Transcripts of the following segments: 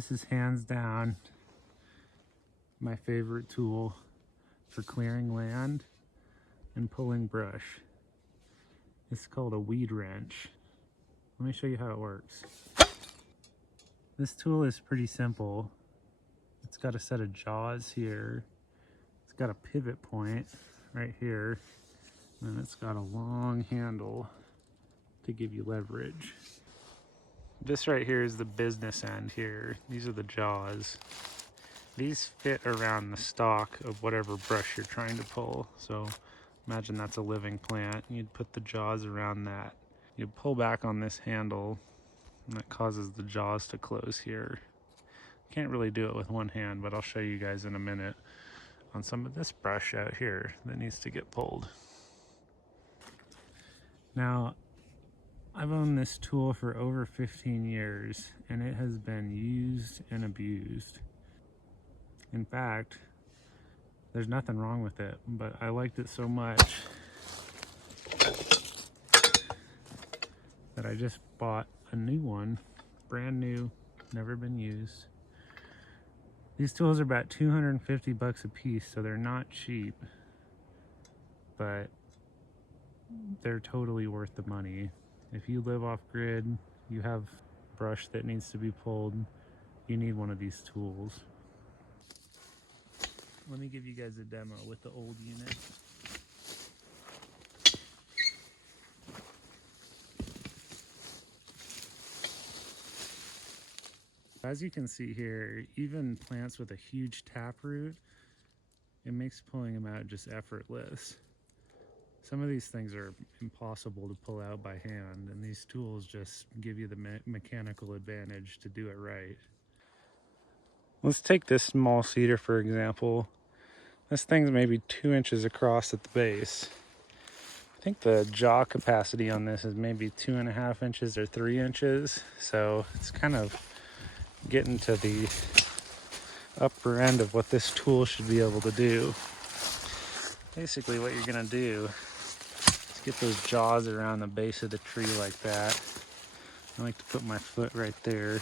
This is hands down my favorite tool for clearing land and pulling brush. It's called a weed wrench. Let me show you how it works. This tool is pretty simple. It's got a set of jaws here. It's got a pivot point right here. And it's got a long handle to give you leverage. This right here is the business end here. These are the jaws. These fit around the stalk of whatever brush you're trying to pull. So imagine that's a living plant. You'd put the jaws around that. You'd pull back on this handle, and that causes the jaws to close here. Can't really do it with one hand, but I'll show you guys in a minute on some of this brush out here that needs to get pulled. Now, I've owned this tool for over 15 years, and it has been used and abused. In fact, there's nothing wrong with it, but I liked it so much that I just bought a new one, brand new, never been used. These tools are about 250 bucks a piece, so they're not cheap, but they're totally worth the money. If you live off grid, you have brush that needs to be pulled, you need one of these tools. Let me give you guys a demo with the old unit. As you can see here, even plants with a huge taproot, it makes pulling them out just effortless. Some of these things are impossible to pull out by hand, and these tools just give you the mechanical advantage to do it right. Let's take this small cedar for example. This thing's maybe 2 inches across at the base. I think the jaw capacity on this is maybe 2.5 inches or 3 inches, so it's kind of getting to the upper end of what this tool should be able to do. Basically what you're gonna do is get those jaws around the base of the tree like that. I like to put my foot right there,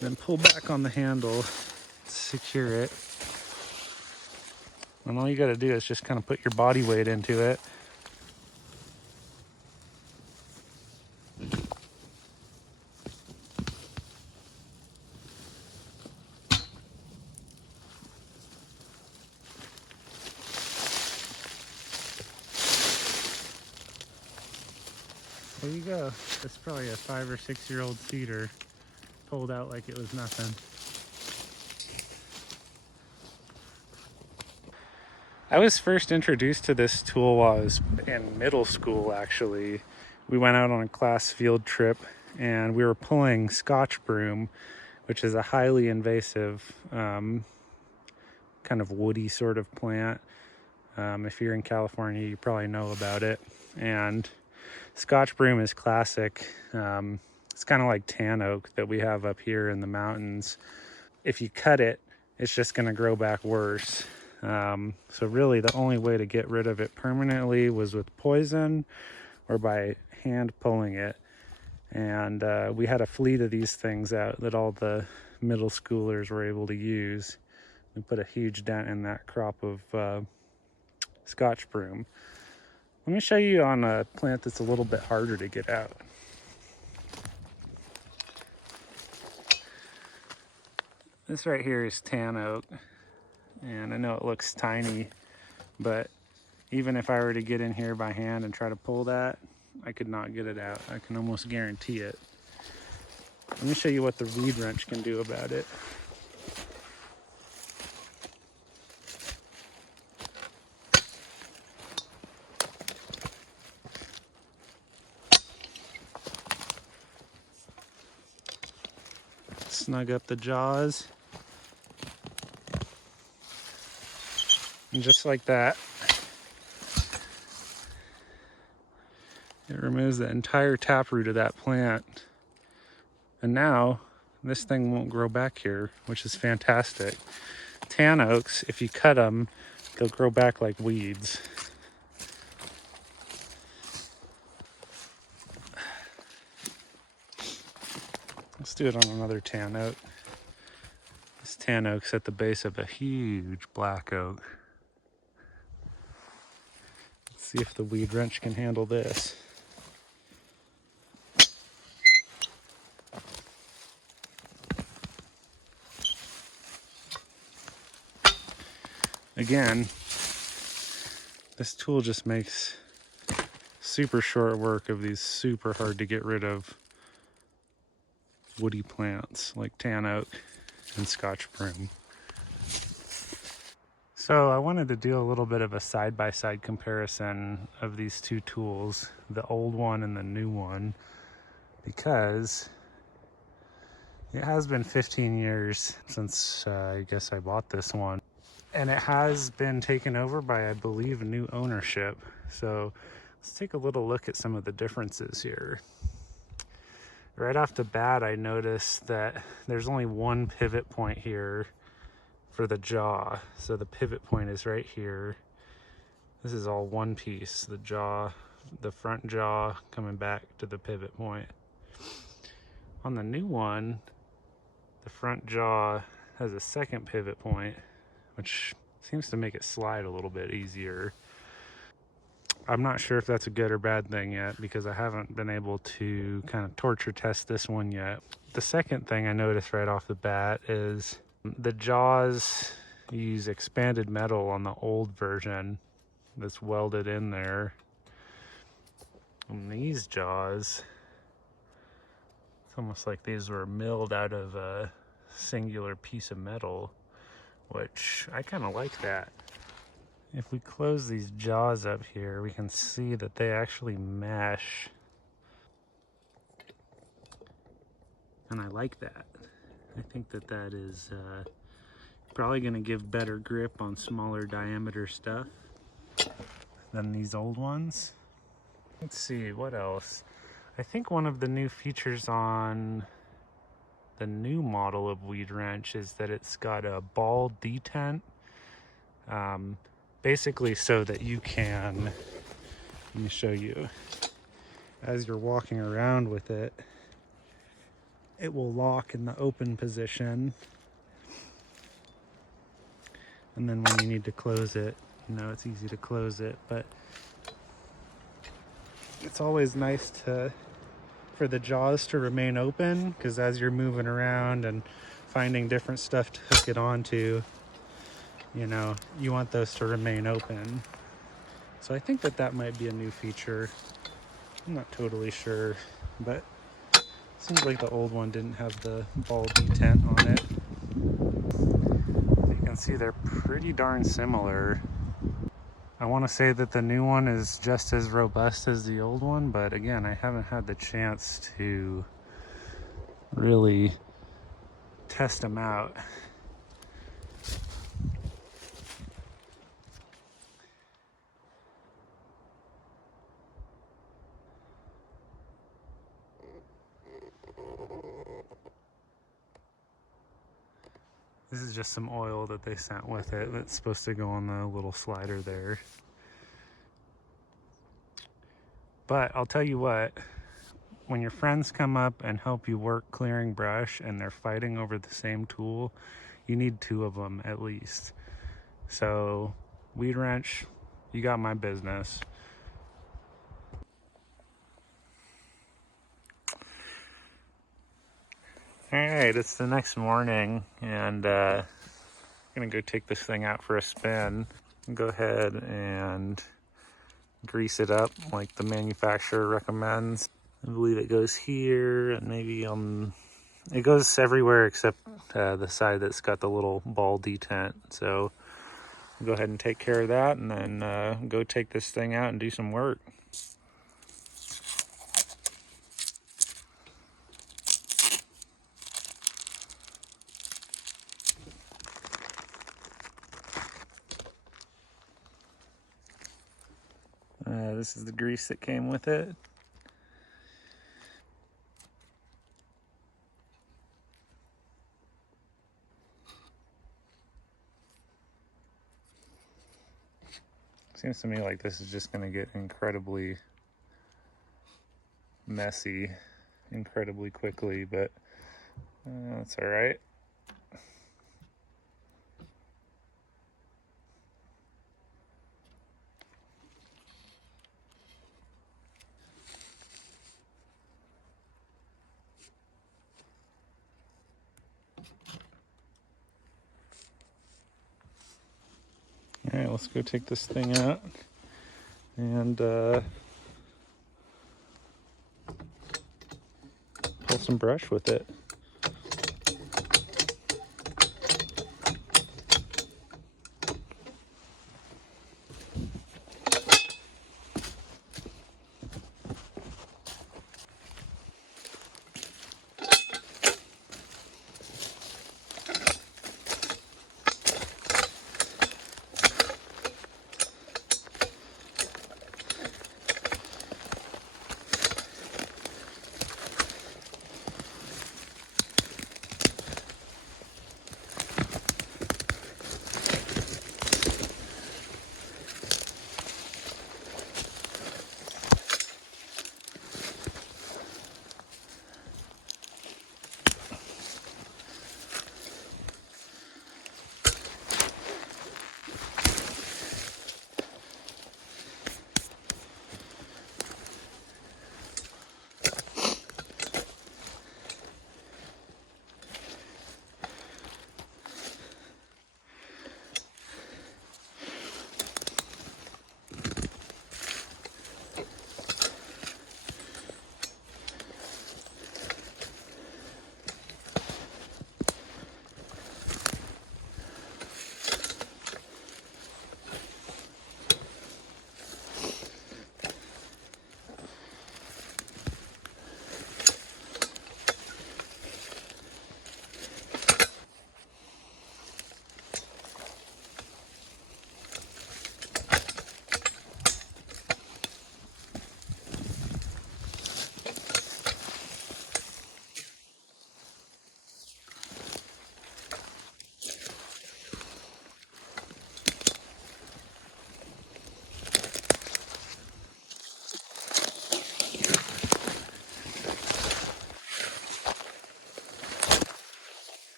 then pull back on the handle, secure it. And all you gotta do is just kind of put your body weight into it. There you go. That's probably a 5 or 6 year old cedar pulled out like it was nothing. I was first introduced to this tool while I was in middle school, actually. We went out on a class field trip and we were pulling Scotch broom, which is a highly invasive kind of woody sort of plant. If you're in California, you probably know about it. And Scotch broom is classic. It's kind of like tan oak that we have up here in the mountains. If you cut it, it's just going to grow back worse. So really the only way to get rid of it permanently was with poison or by hand pulling it. And we had a fleet of these things out that all the middle schoolers were able to use and put a huge dent in that crop of Scotch broom. Let me show you on a plant that's a little bit harder to get out. This right here is tan oak, and I know it looks tiny, but even if I were to get in here by hand and try to pull that, I could not get it out. I can almost guarantee it. Let me show you what the weed wrench can do about it. Snug up the jaws. And just like that, it removes the entire taproot of that plant. And now this thing won't grow back here, which is fantastic. Tan oaks, if you cut them, they'll grow back like weeds. Let's do it on another tan oak. This tan oak's at the base of a huge black oak. Let's see if the weed wrench can handle this. Again, this tool just makes super short work of these super hard to get rid of woody plants like tan oak and Scotch broom. So I wanted to do a little bit of a side-by-side comparison of these two tools, the old one and the new one, because it has been 15 years since I guess I bought this one. And it has been taken over by, I believe, new ownership. So let's take a little look at some of the differences here. Right off the bat, I noticed that there's only one pivot point here for the jaw. So the pivot point is right here. This is all one piece, the jaw, the front jaw coming back to the pivot point. On the new one, the front jaw has a second pivot point, which seems to make it slide a little bit easier. I'm not sure if that's a good or bad thing yet because I haven't been able to kind of torture test this one yet. The second thing I noticed right off the bat is the jaws use expanded metal on the old version that's welded in there. And these jaws, it's almost like these were milled out of a singular piece of metal, which I kind of like that. If we close these jaws up here, we can see that they actually mesh. And I like that. I think that that is probably going to give better grip on smaller diameter stuff than these old ones. Let's see, what else? I think one of the new features on the new model of weed wrench is that it's got a ball detent. Basically so that you can, let me show you, as you're walking around with it, it will lock in the open position. And then when you need to close it, you know, it's easy to close it, but it's always nice for the jaws to remain open, because as you're moving around and finding different stuff to hook it onto, you know, you want those to remain open. So I think that that might be a new feature. I'm not totally sure, but it seems like the old one didn't have the ball detent on it. You can see they're pretty darn similar. I want to say that the new one is just as robust as the old one, but again, I haven't had the chance to really test them out. This is just some oil that they sent with it that's supposed to go on the little slider there. But I'll tell you what, when your friends come up and help you work clearing brush and they're fighting over the same tool, you need two of them at least. So, weed wrench, you got my business. Alright, it's the next morning and I'm gonna go take this thing out for a spin. Go ahead and grease it up like the manufacturer recommends. I believe it goes here and maybe on, it goes everywhere except the side that's got the little ball detent. So I'll go ahead and take care of that and then go take this thing out and do some work. This is the grease that came with it. Seems to me like this is just going to get incredibly messy incredibly quickly, but that's all right. All right, let's go take this thing out and pull some brush with it.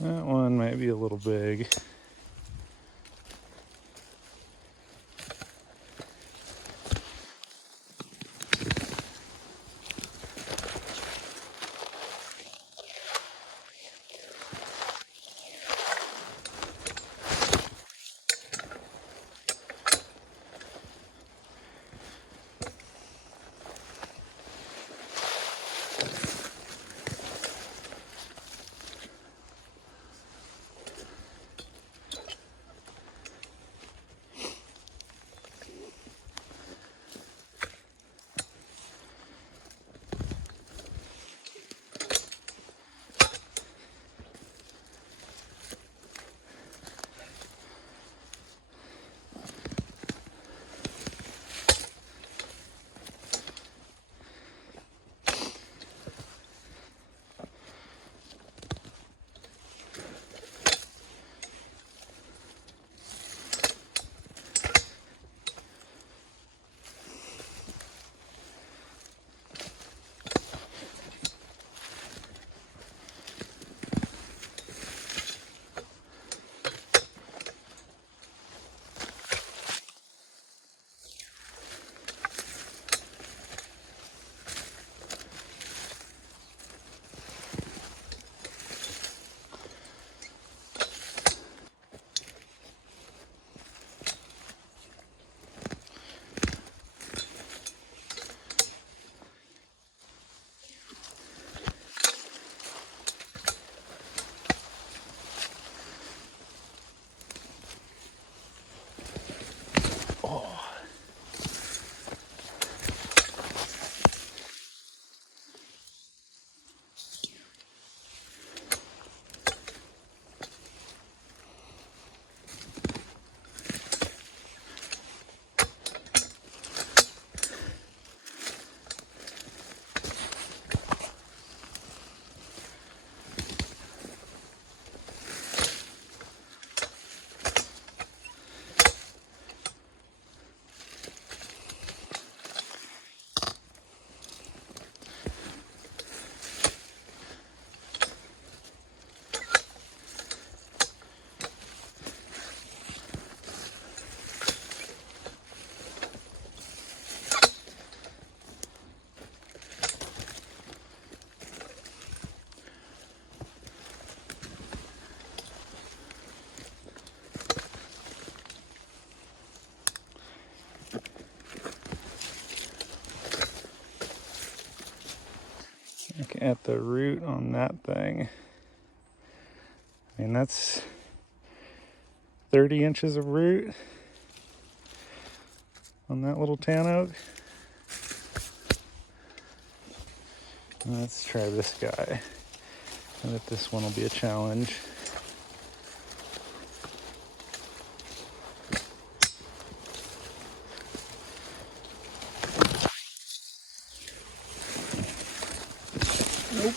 That one might be a little big. at the root on that thing. I mean, that's 30 inches of root on that little tan oak. Let's try this guy. I bet this one will be a challenge. Nope.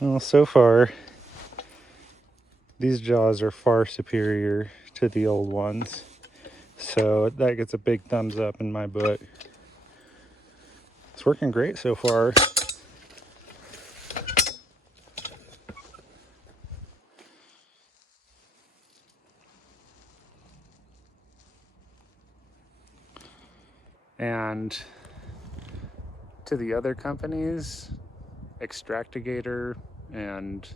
Well, so far, these jaws are far superior to the old ones. So that gets a big thumbs up in my book. It's working great so far. And to the other companies, Extractigator and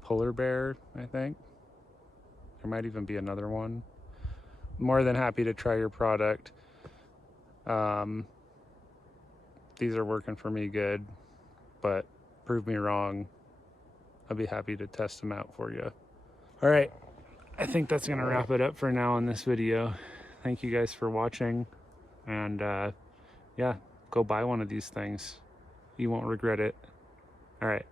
Polar Bear, I think. There might even be another one. More than happy to try your product. These are working for me good, but prove me wrong. I'll be happy to test them out for you. All right, I think that's gonna wrap it up for now on this video. Thank you guys for watching, and yeah, go buy one of these things. You won't regret it. All right.